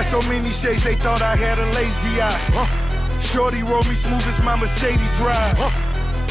Got so many shades, they thought I had a lazy eye. Shorty roll me smooth as my Mercedes ride.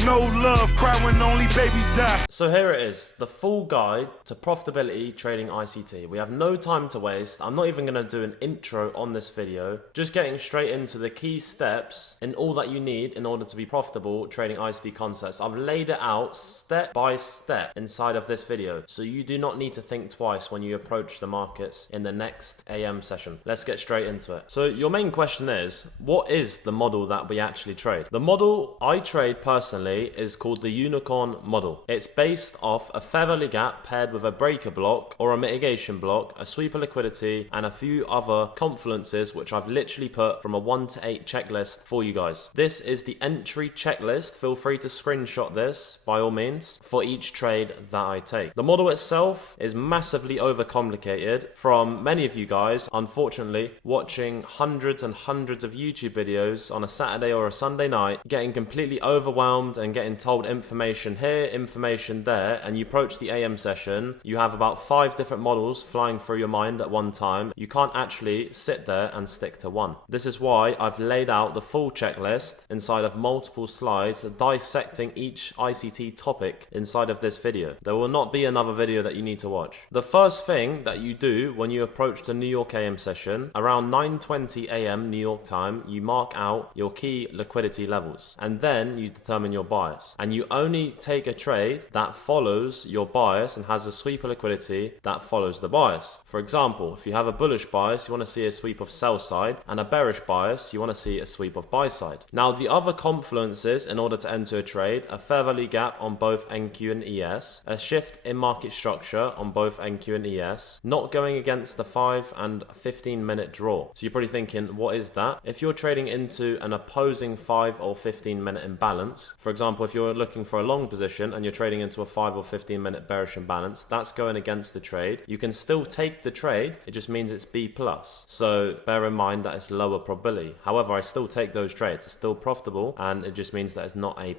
No love, cry when only babies die. So here it is, the full guide to profitability trading ICT. We have no time to waste. I'm not even going to do an intro on this video. Just getting straight into the key steps and all that you need in order to be profitable trading ICT concepts. I've laid it out step by step inside of this video, so you do not need to think twice when you approach the markets in the next AM session. Let's get straight into it. So your main question is, what is the model that we actually trade? The model I trade personally is called the unicorn model. It's based off a fair value gap paired with a breaker block or a mitigation block, a sweeper liquidity, and a few other confluences which I've literally put from a 1 to 8 checklist for you guys. This is the entry checklist. Feel free to screenshot this by all means for each trade that I take. The model itself is massively overcomplicated from many of you guys, unfortunately, watching hundreds and hundreds of YouTube videos on a Saturday or a Sunday night, getting completely overwhelmed and getting told information here, information there, and you approach the AM session, you have about 5 different models flying through your mind at one time. You can't actually sit there and stick to one. This is why I've laid out the full checklist inside of multiple slides dissecting each ICT topic inside of this video. There will not be another video that you need to watch. The first thing that you do when you approach the New York AM session, around 9:20 AM New York time, you mark out your key liquidity levels, and then you determine your bias, and you only take a trade that follows your bias and has a sweeper liquidity that follows the bias. For example, if you have a bullish bias, you want to see a sweep of sell side, and a bearish bias, you want to see a sweep of buy side. Now the other confluences in order to enter a trade: a fair value gap on both NQ and ES, a shift in market structure on both NQ and ES, not going against the 5 and 15 minute draw. So you're probably thinking, what is that? If you're trading into an opposing 5 or 15 minute imbalance, for example, if you're looking for a long position and you're trading into a 5 or 15 minute bearish imbalance, that's going against the trade. You can still take the trade, it just means it's B+. So bear in mind that it's lower probability. However, I still take those trades. It's still profitable, and it just means that it's not A+.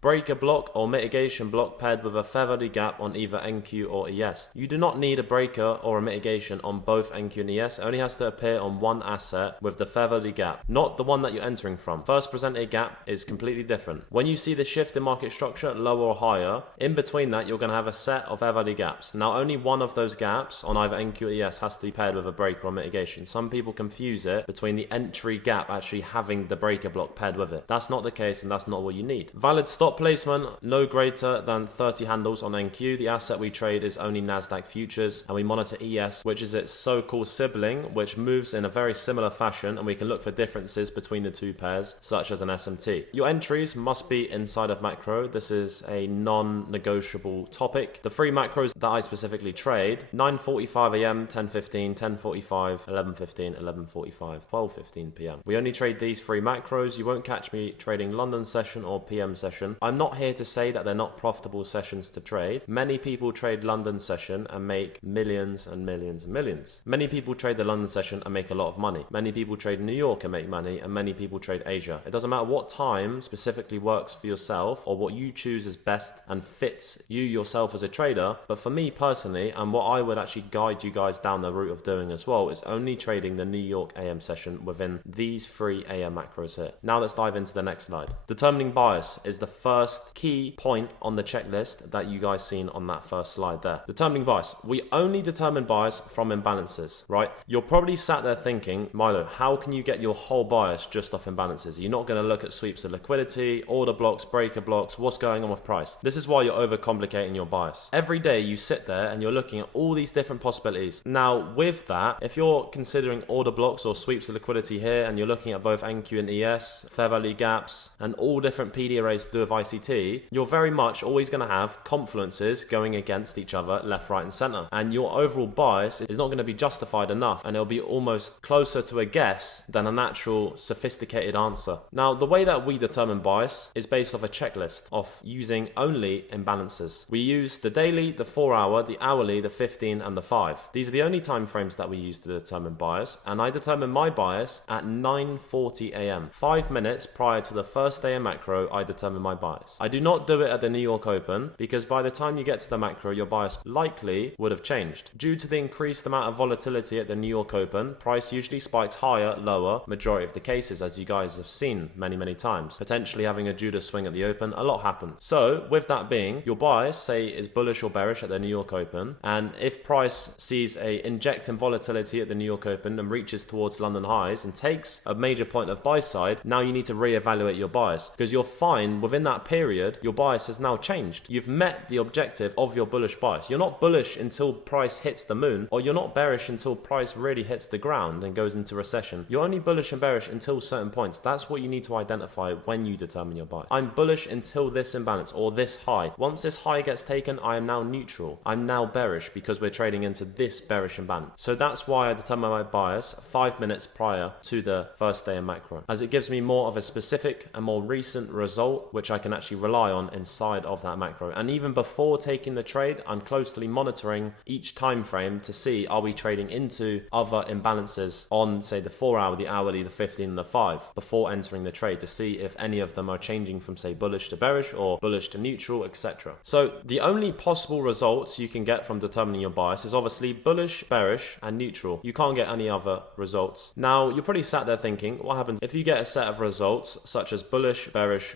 Breaker block or mitigation block paired with a fair value gap on either NQ or ES. You do not need a breaker or a mitigation on both NQ and ES. It only has to appear on one asset with the fair value gap, not the one that you're entering from. First presented gap is completely different. When you see the shift in market structure, lower or higher, in between that you're going to have a set of fair value gaps. Now only one of those gaps on either NQ or ES has to be paired with a breaker or mitigation. Some people confuse it between the entry gap actually having the breaker block paired with it. That's not the case, and that's not what you need. Valid stop placement, no greater than 30 handles on NQ. The asset we trade is only Nasdaq futures, and we monitor ES, which is its so-called sibling, which moves in a very similar fashion, and we can look for differences between the two pairs, such as an SMT. Your entries must be inside of macro. This is a non-negotiable topic. The 3 macros that I specifically trade: 9:45 AM, 10:15, 10:45, 11:15, 11:45, 12:15 PM. We only trade these 3 macros. You won't catch me trading London session or PM session. I'm not here to say that they're not profitable sessions to trade. Many people trade London session and make millions and millions and millions. Many people trade the London session and make a lot of money. Many people trade New York and make money, and many people trade Asia. It doesn't matter what time specifically works for yourself or what you choose as best and fits you yourself as a trader, but for me personally, and what I would actually guide you guys down the route of doing as well, is only trading the New York AM session within these 3 AM macros here. Now let's dive into the next slide. Determining bias is the first key point on the checklist that you guys seen on that first slide there. Determining bias. We only determine bias from imbalances, right? You're probably sat there thinking, Milo, how can you get your whole bias just off imbalances? You're not going to look at sweeps of liquidity, order blocks, breaker blocks, what's going on with price. This is why you're overcomplicating your bias. Every day you sit there and you're looking at all these different possibilities. Now with that, if you're considering order blocks or sweeps of liquidity here, and you're looking at both NQ and ES, fair value gaps, and all different PD arrays to do with ICT, you're very much always going to have confluences going against each other left, right, and center. And your overall bias is not going to be justified enough, and it'll be almost closer to a guess than an actual sophisticated answer. Now, the way that we determine bias is based based off a checklist of using only imbalances. We use the daily, the 4 hour, the hourly, the 15 and the 5. These are the only time frames that we use to determine bias, and I determine my bias at 9:40 a.m. 5 minutes prior to the first day of macro, I determine my bias. I do not do it at the New York Open because by the time you get to the macro, your bias likely would have changed. Due to the increased amount of volatility at the New York Open, price usually spikes higher, lower, majority of the cases, as you guys have seen many times. Potentially having a Judas swing at the Open, a lot happens. So with that being, your bias, say, is bullish or bearish at the New York Open, and if price sees a inject in volatility at the New York Open and reaches towards London highs and takes a major point of buy side, now you need to reevaluate your bias, because you'll find within that period your bias has now changed. You've met the objective of your bullish bias. You're not bullish until price hits the moon, or you're not bearish until price really hits the ground and goes into recession. You're only bullish and bearish until certain points. That's what you need to identify when you determine your bias. I'm bullish until this imbalance or this high. Once this high gets taken, I am now neutral. I'm now bearish because we're trading into this bearish imbalance. So that's why I determine my bias 5 minutes prior to the first day of macro, as it gives me more of a specific and more recent result which I can actually rely on inside of that macro. And even before taking the trade, I'm closely monitoring each time frame to see, are we trading into other imbalances on, say, the 4 hour, the hourly, the 15 and the 5 before entering the trade, to see if any of them are changing from, say, bullish to bearish or bullish to neutral, etc. So the only possible results you can get from determining your bias is obviously bullish, bearish and neutral. You can't get any other results. Now you're probably sat there thinking, what happens if you get a set of results such as bullish, bearish,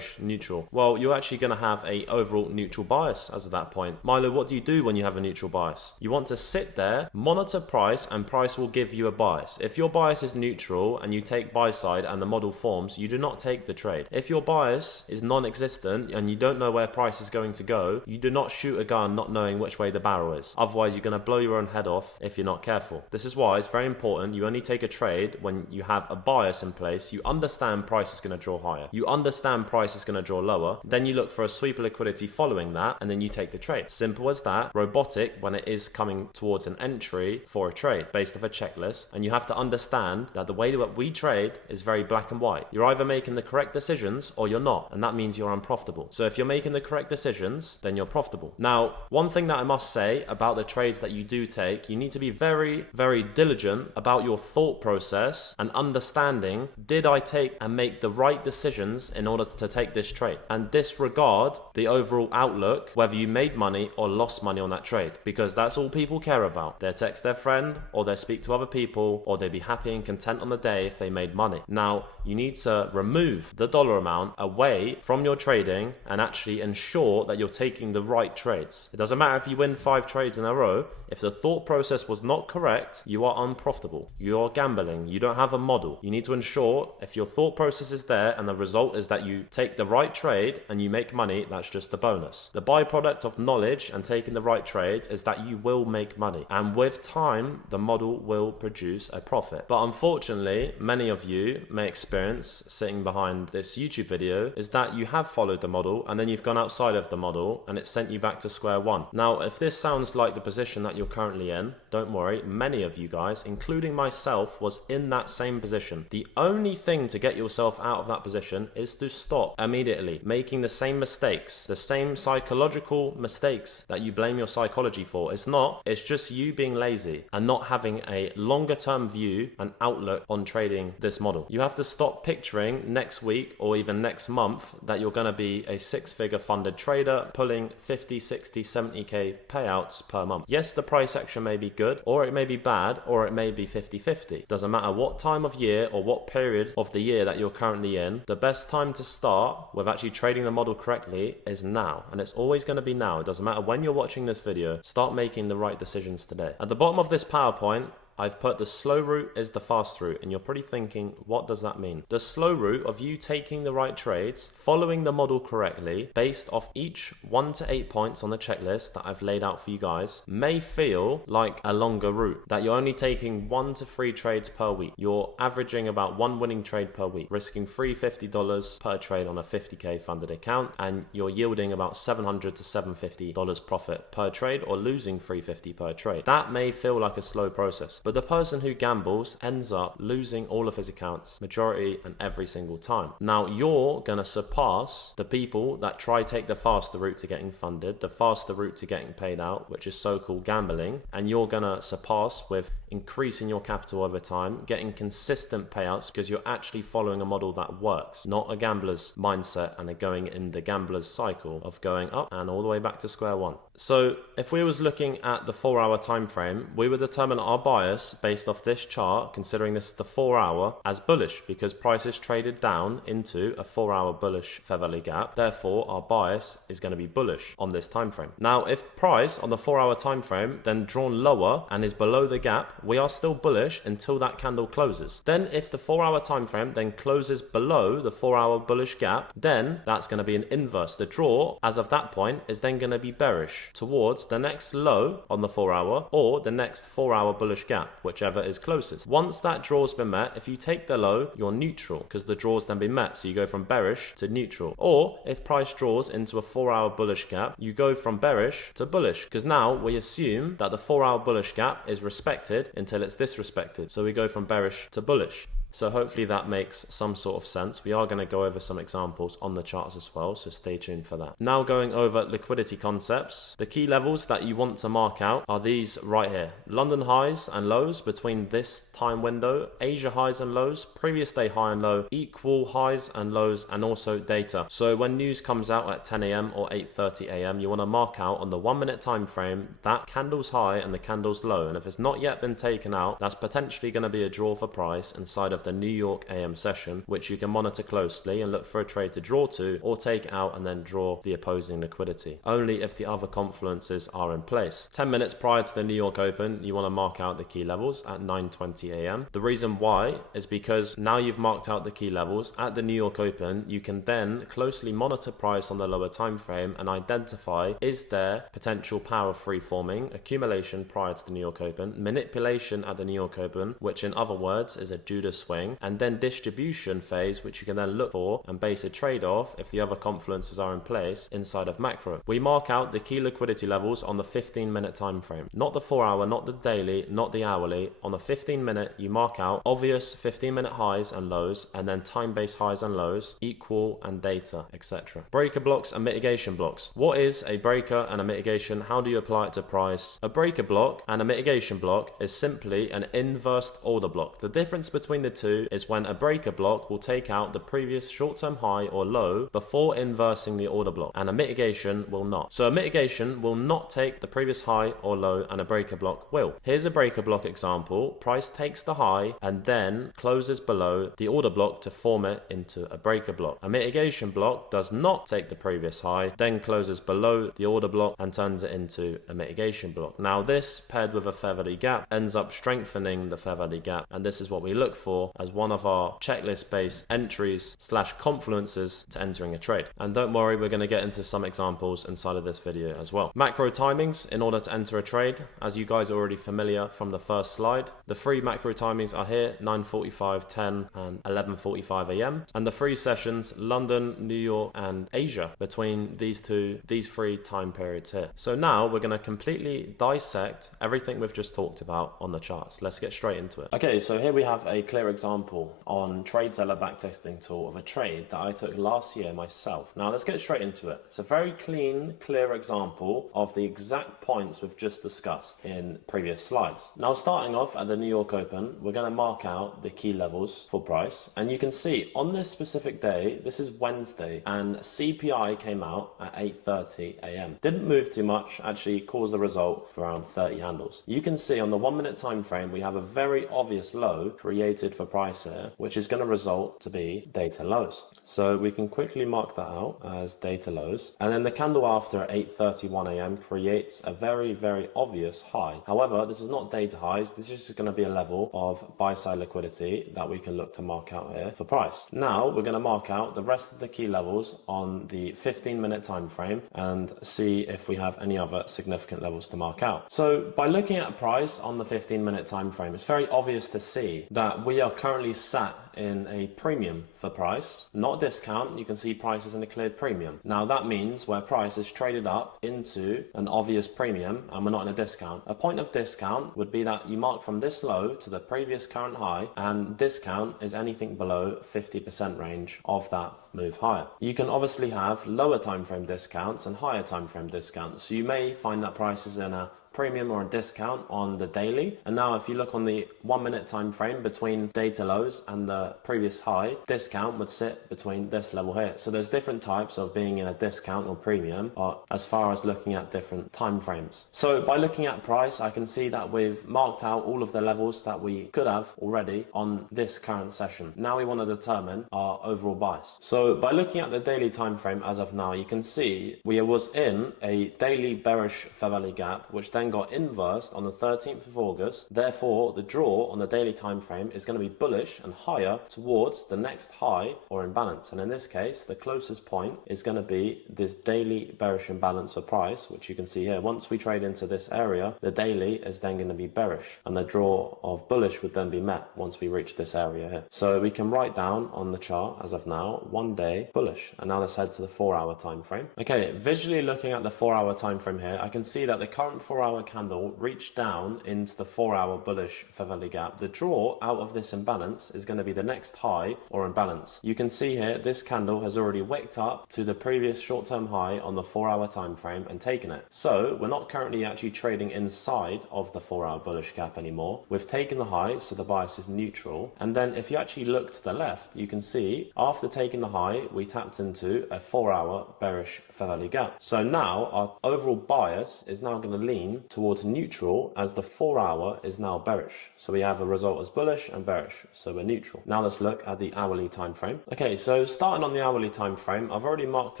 neutral? Well, you're actually going to have a overall neutral bias as of that point. Milo, what do you do when you have a neutral bias? You want to sit there, monitor price, and price will give you a bias. If your bias is neutral and you take buy side and the model forms, you do not take the trade. If your bias is non-existent and you don't know where price is going to go, you do not shoot a gun not knowing which way the barrel is. Otherwise, you're going to blow your own head off if you're not careful. This is why it's very important you only take a trade when you have a bias in place. You understand price is going to draw higher. You understand price is going to draw lower. Then you look for a sweep of liquidity following that, and then you take the trade. Simple as that. Robotic when it is coming towards an entry for a trade based off a checklist. And you have to understand that the way that we trade is very black and white. You're either making the correct decisions or you're not, and that means you're unprofitable. So if you're making the correct decisions, then you're profitable. Now, one thing that I must say about the trades that you do take, you need to be very diligent about your thought process and understanding, did I take and make the right decisions in order to take this trade, and disregard the overall outlook, whether you made money or lost money on that trade, because that's all people care about. They text their friend, or they speak to other people, or they be happy and content on the day if they made money. Now, you need to remove the dollar amount away from your trading and actually ensure that you're taking the right trades. It doesn't matter if you win 5 trades in a row. If the thought process was not correct, you are unprofitable. You're gambling. You don't have a model. You need to ensure if your thought process is there and the result is that you take the right trade and you make money, that's just a bonus. The byproduct of knowledge and taking the right trades is that you will make money. And with time, the model will produce a profit. But unfortunately, many of you may experience sitting behind this YouTube video is that you have followed the model and then you've gone outside of the model and it sent you back to square one. Now, if this sounds like the position that you're currently in, don't worry, many of you guys, including myself, was in that same position. The only thing to get yourself out of that position is to stop immediately making the same mistakes, the same psychological mistakes that you blame your psychology for. It's just you being lazy and not having a longer term view and outlook on trading this model. You have to stop picturing next week or even next month that you're going to be a 6-figure funded trader pulling 50, 60, 70k payouts per month. Yes, the price action may be good, or it may be bad, or it may be 50-50. Doesn't matter what time of year or what period of the year that you're currently in, the best time to start with actually trading the model correctly is now. And it's always going to be now. It doesn't matter when you're watching this video, start making the right decisions today. At the bottom of this PowerPoint, I've put the slow route is the fast route, and you're probably thinking, what does that mean? The slow route of you taking the right trades, following the model correctly, based off each 1 to 8 points on the checklist that I've laid out for you guys, may feel like a longer route, that you're only taking 1 to 3 trades per week. You're averaging about 1 winning trade per week, risking $350 per trade on a 50k funded account, and you're yielding about $700 to $750 profit per trade, or losing $350 per trade. That may feel like a slow process. But the person who gambles ends up losing all of his accounts, majority and every single time. Now you're going to surpass the people that try take the faster route to getting funded, the faster route to getting paid out, which is so-called gambling, and you're going to surpass with increasing your capital over time, getting consistent payouts because you're actually following a model that works, not a gambler's mindset and going in the gambler's cycle of going up and all the way back to square one. So if we was looking at the 4-hour time frame, we would determine our bias based off this chart, considering this is the 4-hour, as bullish because prices traded down into a 4-hour bullish fair value gap. Therefore, our bias is going to be bullish on this time frame. Now, if price on the 4-hour time frame then drawn lower and is below the gap, we are still bullish until that candle closes. Then if the 4-hour time frame then closes below the 4-hour bullish gap, then that's going to be an inverse. The draw as of that point is then going to be bearish towards the next low on the 4-hour or the next 4-hour bullish gap, whichever is closest. Once that draw's been met, if you take the low, you're neutral because the draw's then been met. So you go from bearish to neutral. Or if price draws into a 4-hour bullish gap, you go from bearish to bullish because now we assume that the 4-hour bullish gap is respected until it's disrespected. So we go from bearish to bullish. So hopefully that makes some sort of sense. We are going to go over some examples on the charts as well, so stay tuned for that. Now going over liquidity concepts. The key levels that you want to mark out are these right here. London highs and lows between this time window, Asia highs and lows, previous day high and low, equal highs and lows, and also data. So when news comes out at 10 a.m. or 8:30 a.m., you want to mark out on the 1-minute time frame that candle's high and the candle's low. And if it's not yet been taken out, that's potentially going to be a draw for price inside of the New York AM session, which you can monitor closely and look for a trade to draw to or take out and then draw the opposing liquidity. Only if the other confluences are in place. 10 minutes prior to the New York Open, you want to mark out the key levels at 9:20 a.m. The reason why is because now you've marked out the key levels at the New York Open, you can then closely monitor price on the lower time frame and identify, is there potential power free forming, accumulation prior to the New York Open, manipulation at the New York Open, which in other words is a Judas swing, and then distribution phase, which you can then look for and base a trade off if the other confluences are in place inside of macro. We mark out the key liquidity levels on the 15-minute time frame, not the 4-hour, not the daily, not the hourly. On the 15-minute, you mark out obvious 15-minute highs and lows, and then time-based highs and lows, equal and data, etc. Breaker blocks and mitigation blocks. What is a breaker and a mitigation? How do you apply it to price? A breaker block and a mitigation block is simply an inverse order block. The difference between the two is when a breaker block will take out the previous short-term high or low before inversing the order block, and a mitigation will not. So a mitigation will not take the previous high or low, and a breaker block will. Here's a breaker block example. Price takes the high and then closes below the order block to form it into a breaker block. A mitigation block does not take the previous high, then closes below the order block and turns it into a mitigation block. Now this, paired with a fair value gap, ends up strengthening the fair value gap, and this is what we look for as one of our checklist-based entries / confluences to entering a trade. And don't worry, we're going to get into some examples inside of this video as well. Macro timings in order to enter a trade, as you guys are already familiar from the first slide. The three macro timings are here: 9:45, 10 and 11:45 a.m. and the three sessions, London, New York and Asia, between these three time periods here. So now we're going to completely dissect everything we've just talked about on the charts. Let's get straight into it. Okay, so here we have a clear example on TradeZeller backtesting tool of a trade that I took last year myself. Now let's get straight into it. It's a very clean, clear example of the exact points we've just discussed in previous slides. Now starting off at the New York Open, we're going to mark out the key levels for price, and you can see on this specific day, this is Wednesday, and CPI came out at 8:30 a.m. Didn't move too much, actually caused the result for around 30 handles. You can see on the 1-minute time frame we have a very obvious low created for price here, which is going to result to be data lows. So we can quickly mark that out as data lows, and then the candle after at 8:31 a.m. creates a very, very obvious high. However, this is not data highs, this is just going to be a level of buy side liquidity that we can look to mark out here for price. Now we're going to mark out the rest of the key levels on the 15-minute time frame and see if we have any other significant levels to mark out. So by looking at price on the 15-minute time frame, it's very obvious to see that we are currently sat in a premium for price, not discount. You can see price is in a cleared premium. Now that means where price is traded up into an obvious premium and we're not in a discount. A point of discount would be that you mark from this low to the previous current high, and discount is anything below 50% range of that move higher. You can obviously have lower time frame discounts and higher time frame discounts. So you may find that price is in a premium or a discount on the daily. And now if you look on the 1 minute time frame between data lows and the previous high, discount would sit between this level here. So there's different types of being in a discount or premium as far as looking at different time frames. So by looking at price, I can see that we've marked out all of the levels that we could have already on this current session. Now we want to determine our overall bias. So by looking at the daily time frame as of now, you can see we was in a daily bearish fair value gap, which then got inversed on the 13th of August. Therefore, the draw on the daily time frame is going to be bullish and higher towards the next high or imbalance. And in this case, the closest point is going to be this daily bearish imbalance for price, which you can see here. Once we trade into this area, the daily is then going to be bearish, and the draw of bullish would then be met once we reach this area here. So we can write down on the chart as of now, 1 day bullish. And now let's head to the 4-hour time frame. Okay, visually looking at the 4-hour time frame here, I can see that the current 4-hour candle reached down into the 4-hour bullish fair value gap. The draw out of this imbalance is going to be the next high or imbalance. You can see here this candle has already wicked up to the previous short-term high on the 4-hour time frame and taken it. So we're not currently actually trading inside of the 4-hour bullish gap anymore. We've taken the high, so the bias is neutral. And then if you actually look to the left, you can see after taking the high, we tapped into a 4-hour bearish fair value gap. So now our overall bias is now going to lean towards neutral, as the 4-hour is now bearish. So we have a result as bullish and bearish, so we're neutral. Now let's look at the hourly time frame. Okay, so starting on the hourly time frame, I've already marked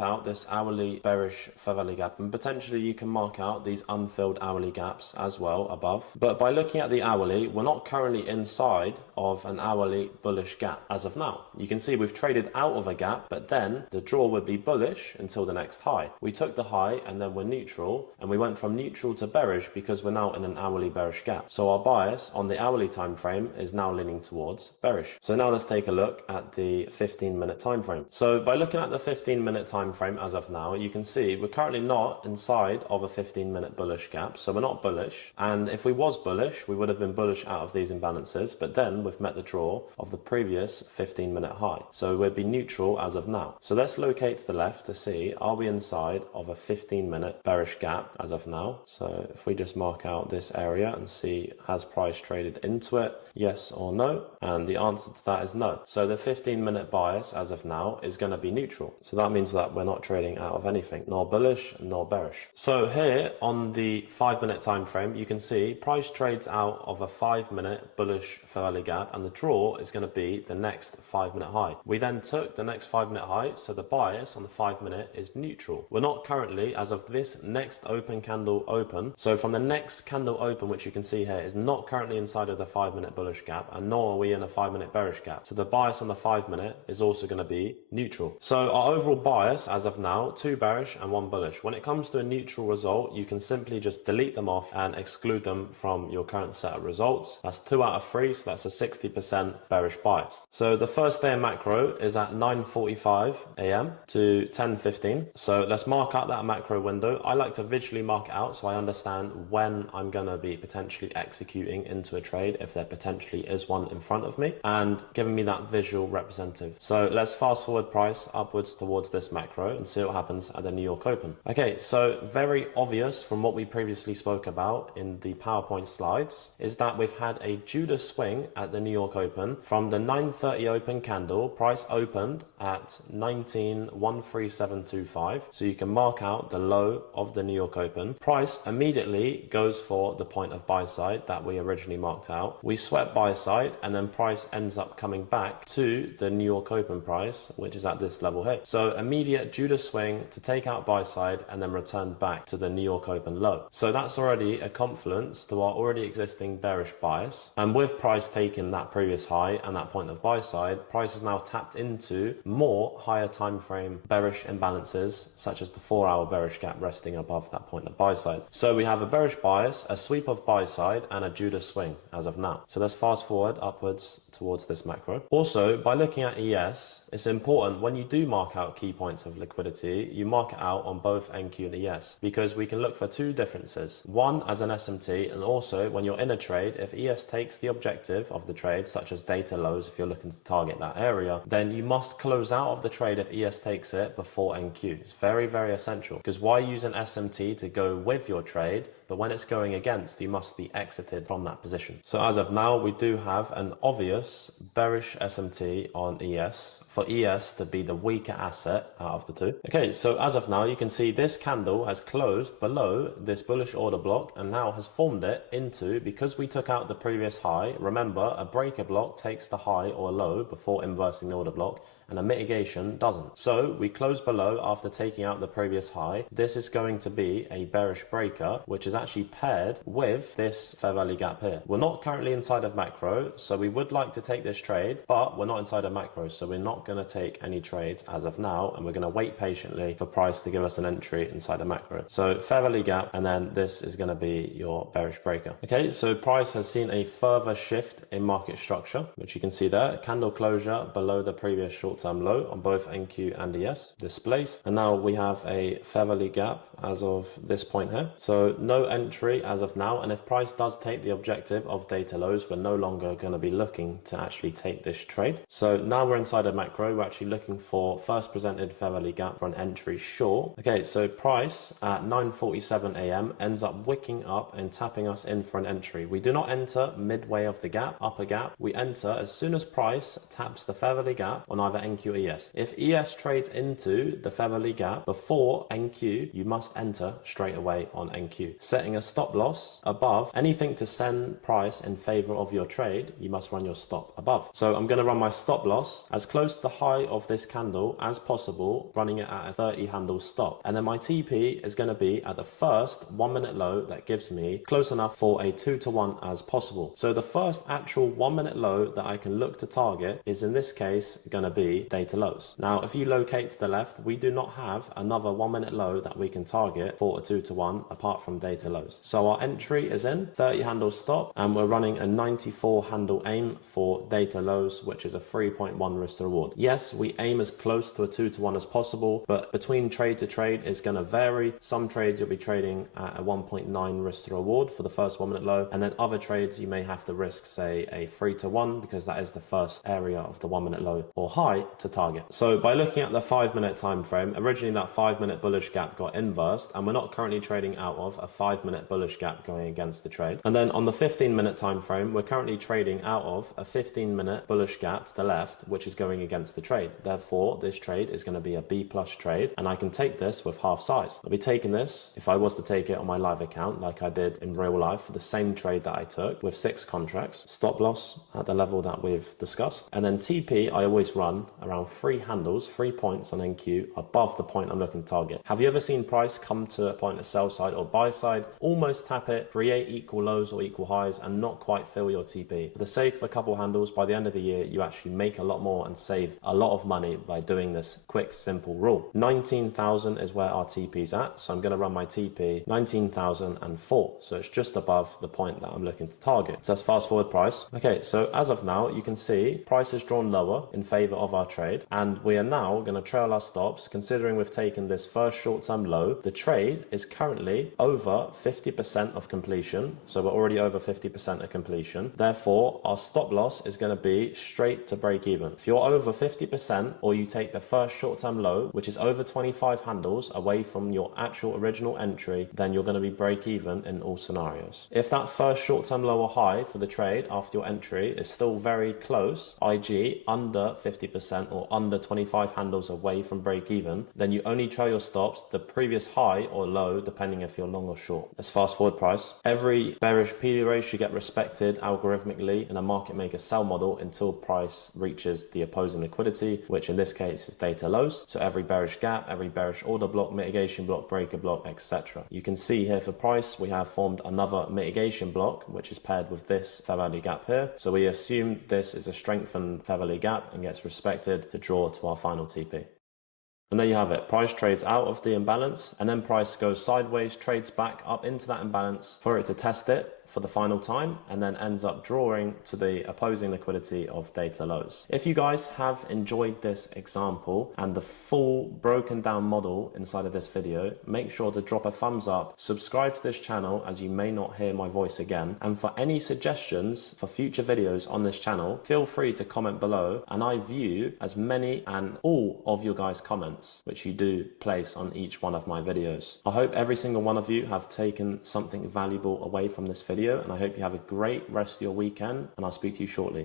out this hourly bearish fair value gap, and potentially you can mark out these unfilled hourly gaps as well above. But by looking at the hourly, we're not currently inside of an hourly bullish gap as of now. You can see we've traded out of a gap, but then the draw would be bullish until the next high. We took the high and then we're neutral, and we went from neutral to bearish because we're now in an hourly bearish gap. So our bias on the hourly time frame is now leaning towards bearish. So now let's take a look at the 15-minute time frame. So by looking at the 15-minute time frame as of now, you can see we're currently not inside of a 15-minute bullish gap, so we're not bullish. And if we was bullish, we would have been bullish out of these imbalances, but then we've met the draw of the previous 15-minute high. So we'd be neutral as of now. So let's locate to the left to see, are we inside of a 15-minute bearish gap as of now? So if we just mark out this area and see, has price traded into it, yes or no? And the answer to that is no. So the 15-minute bias as of now is going to be neutral. So that means that we're not trading out of anything, nor bullish nor bearish. So here on the 5-minute time frame, you can see price trades out of a 5-minute bullish fair value gap, and the draw is going to be the next 5-minute high. We then took the next 5-minute high, so the bias on the 5-minute is neutral. We're not currently, as of this next open candle open, so from the next candle open, which you can see here, is not currently inside of the 5-minute bullish gap, and nor are we in a 5-minute bearish gap. So the bias on the 5-minute is also going to be neutral. So our overall bias as of now, 2 bearish and 1 bullish. When it comes to a neutral result, you can simply just delete them off and exclude them from your current set of results. That's 2 out of 3, so that's a 60% bearish bias. So the first day of macro is at 9:45 a.m. to 10:15. So let's mark out that macro window. I like to visually mark it out so I understand when I'm going to be potentially executing into a trade, if there potentially is one in front of me, and giving me that visual representative. So let's fast forward price upwards towards this macro and see what happens at the New York Open. Okay, so very obvious from what we previously spoke about in the PowerPoint slides is that we've had a Judas swing at the New York Open. From the 9:30 open candle, price opened at 19,137.25. So you can mark out the low of the New York Open. Price immediately goes for the point of buy side that we originally marked out. We swept buy side, and then price ends up coming back to the New York Open price, which is at this level here. So immediate Judas swing to take out buy side and then return back to the New York Open low. So that's already a confluence to our already existing bearish bias. And with price taking that previous high and that point of buy side, price is now tapped into more higher time frame bearish imbalances, such as the 4-hour bearish gap resting above that point of buy side. So we have have a bearish bias, a sweep of buy side, and a Judas swing as of now. So let's fast forward upwards towards this macro. Also, by looking at ES, it's important when you do mark out key points of liquidity, you mark it out on both NQ and ES, because we can look for two differences. One as an SMT, and also when you're in a trade, if ES takes the objective of the trade, such as data lows, if you're looking to target that area, then you must close out of the trade if ES takes it before NQ. It's very, very essential, because why use an SMT to go with your trade, but when it's going against, you must be exited from that position. So as of now, we do have an obvious bearish SMT on ES, for ES to be the weaker asset out of the two. Okay, so as of now, you can see this candle has closed below this bullish order block and now has formed it into, because we took out the previous high, remember, a breaker block takes the high or low before inversing the order block, and a mitigation doesn't. So we close below after taking out the previous high. This is going to be a bearish breaker, which is actually paired with this fair value gap here. We're not currently inside of macro, so we would like to take this trade, but we're not inside of macro, so we're not going to take any trades as of now, and we're going to wait patiently for price to give us an entry inside of macro. So fair value gap, and then this is going to be your bearish breaker. Okay, so price has seen a further shift in market structure, which you can see there. Candle closure below the previous short-term low on both NQ and ES displaced, and now we have a fair value gap as of this point here. So no entry as of now, and if price does take the objective of data lows, we're no longer going to be looking to actually take this trade. So now we're inside of macro, we're actually looking for first presented fair value gap for an entry short. Okay, so price at 9:47 a.m. ends up wicking up and tapping us in for an entry. We do not enter midway of the gap, upper gap. We enter as soon as price taps the fair value gap on either NQ or ES. If ES trades into the fair value gap before NQ, you must enter straight away on NQ. Setting a stop loss above anything to send price in favor of your trade, you must run your stop above. So I'm going to run my stop loss as close to the high of this candle as possible, running it at a 30 handle stop. And then my TP is going to be at the first 1 minute low that gives me close enough for a 2-to-1 as possible. So the first actual 1 minute low that I can look to target is in this case going to be data lows. Now, if you locate to the left, we do not have another 1 minute low that we can target for a 2-to-1 apart from data lows. So our entry is in 30 handle stop, and we're running a 94 handle aim for data lows, which is a 3.1 risk to reward. Yes, we aim as close to a 2-to-1 as possible, but between trade to trade is going to vary. Some trades you'll be trading at a 1.9 risk to reward for the first 1 minute low, and then other trades you may have to risk, say, a 3-to-1, because that is the first area of the 1 minute low or high to target. So by looking at the 5 minute time frame, originally that 5 minute bullish gap got inversed, and we're not currently trading out of a 5 minute bullish gap going against the trade. And then on the 15 minute time frame, we're currently trading out of a 15 minute bullish gap to the left, which is going against the trade. Therefore, this trade is going to be a B plus trade, and I can take this with half size. I'll be taking this, if I was to take it on my live account like I did in real life for the same trade that I took, with 6 contracts, stop loss at the level that we've discussed, and then TP I always run around 3 handles, 3 points on NQ above the point I'm looking to target. Have you ever seen price come to a point of sell side or buy side, almost tap it, create equal lows or equal highs, and not quite fill your TP? For the sake of a couple handles, by the end of the year, you actually make a lot more and save a lot of money by doing this quick, simple rule. 19,000 is where our TP is at, so I'm going to run my TP 19,004. So it's just above the point that I'm looking to target. So let's fast forward price. Okay, so as of now, you can see price is drawn lower in favor of our trade, and we are now going to trail our stops. Considering we've taken this first short-term low, the trade is currently over 50% of completion, so we're already over 50% of completion. Therefore, our stop loss is going to be straight to break even. If you're over 50%, or you take the first short-term low, which is over 25 handles away from your actual original entry, then you're going to be break even in all scenarios. If that first short-term low or high for the trade after your entry is still very close, IG under 50% or under 25 handles away from break even, then you only trail your stops the previous high or low, depending if you're long or short. Let's fast forward price. Every bearish PE ratio should get respected algorithmically in a market maker sell model until price reaches the opposing liquidity, which in this case is data lows. So every bearish gap, every bearish order block, mitigation block, breaker block, etc. You can see here for price, we have formed another mitigation block, which is paired with this fair value gap here. So we assume this is a strengthened fair value gap and gets respected to draw to our final TP. And there you have it. Price trades out of the imbalance, and then price goes sideways, trades back up into that imbalance for it to test it for the final time, and then ends up drawing to the opposing liquidity of data lows. If you guys have enjoyed this example and the full broken down model inside of this video, make sure to drop a thumbs up, subscribe to this channel as you may not hear my voice again, and for any suggestions for future videos on this channel, feel free to comment below, and I view as many and all of your guys' comments, which you do place on each one of my videos. I hope every single one of you have taken something valuable away from this video, and I hope you have a great rest of your weekend, and I'll speak to you shortly.